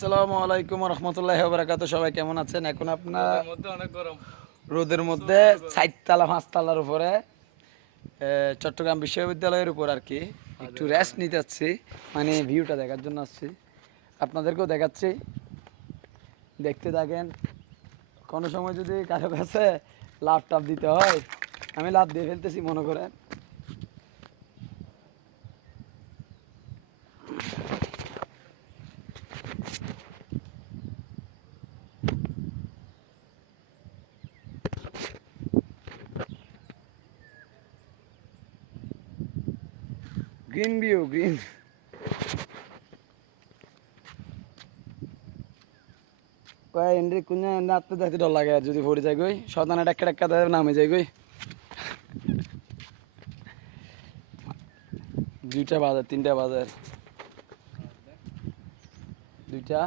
আসসালামু আলাইকুম রহমতুল্লাহি ওয়া বারাকাতুহু। সবাই কেমন আছেন? এখন আপনার অনেক গরম। রোদের মধ্যে 4 তলা 5 তলার উপরে চট্টগ্রাম বিশ্ববিদ্যালয়ের উপর আর কি একটু রেস্ট নিতে যাচ্ছি, মানে ভিউটা দেখার জন্য আসছি। আপনাদেরকেও দেখাচ্ছি, দেখতে থাকেন। কোনো সময় যদি কারো কাছে লাভ টাপ দিতে হয়, আমি লাভ দিয়ে ফেলতেছি মনে করেন। Green view, green. এন্ডি কোন নাতে দেখতে ডর লাগে, আর যদি পড়ে যায় গই শতানা টাক্কা টাক্কা দেয় নামে যায় গই। 2টা বাজার 3টা বাজার 2টা